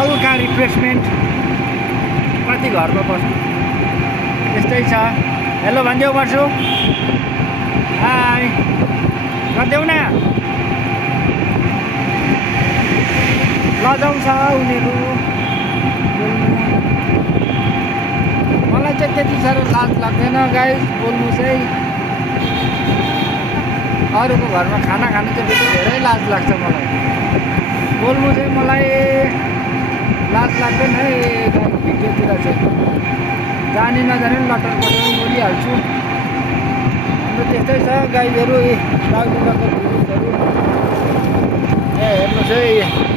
हल्का रिफ्रेसमेन्ट कति घरमा बस्नु त्यस्तै छ। हेलो भनिदेऊ गर्छु, हाई गरिदेऊ न, लजाउँछ उनीहरू बोल्नु। मलाई चाहिँ त्यति साह्रो लाज लाग्दैन गाइस बोल्नु चाहिँ। अरूको घरमा खाना खानु चाहिँ बेसी धेरै लाज लाग्छ मलाई, बोल्नु चाहिँ मलाई लाज लाग्दैन है। भिडियोतिर चाहिँ जाने नजाने लटर पटर बोलिहाल्छु। अन्त त्यस्तै छ गाईहरू, दाउजुको भिडियोहरू हेर्नुहोस् है।